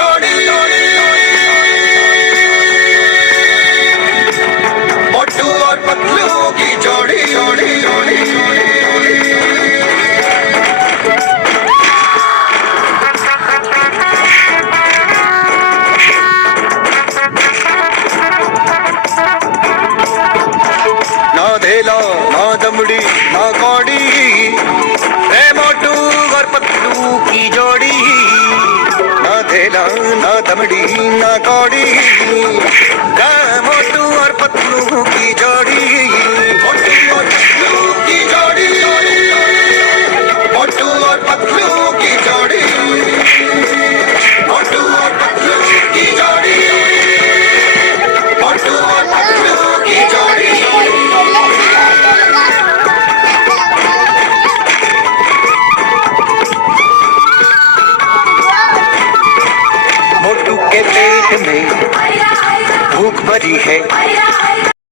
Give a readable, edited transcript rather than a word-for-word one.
जोड़ी, मोटू और पतलू की जोड़ी, जोड़ी, जोड़ी, जोड़ी। ना धेला ना दमड़ी ना कौड़ी, रे मोटू और पतलू की जोड़ी। ना धेला ना दमड़ी ना कौड़ी, रे मोटू और पतलू की जोड़ी। मोटू और पतलू की जोड़ी, मोटू और पतलू की जोड़ी, मोटू और पतलू की जोड़ी, मोटू और पतलू की जोड़ी। मोटू के पेट में भूख भरी है,